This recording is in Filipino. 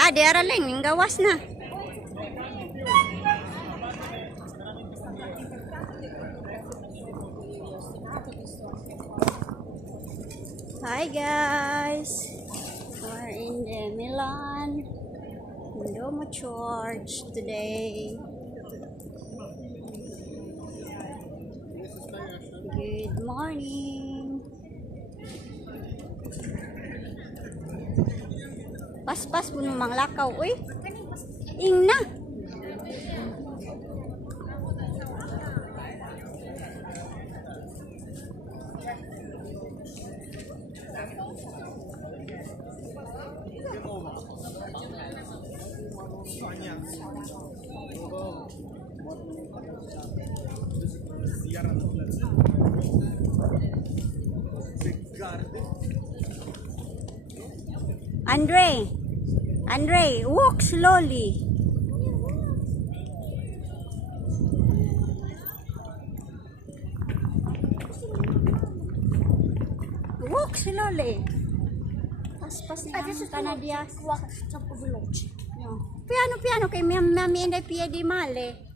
Ah, di araling, yung gawas na. Hi guys, we're in the Milan Duomo Church today. Good morning. Paspas po ng mga lakaw, uy. Ingna. Andre, walk slowly. Walk slowly. Paspas na Canadias. Walk top of the lodge. Piano kay mami na piedi male.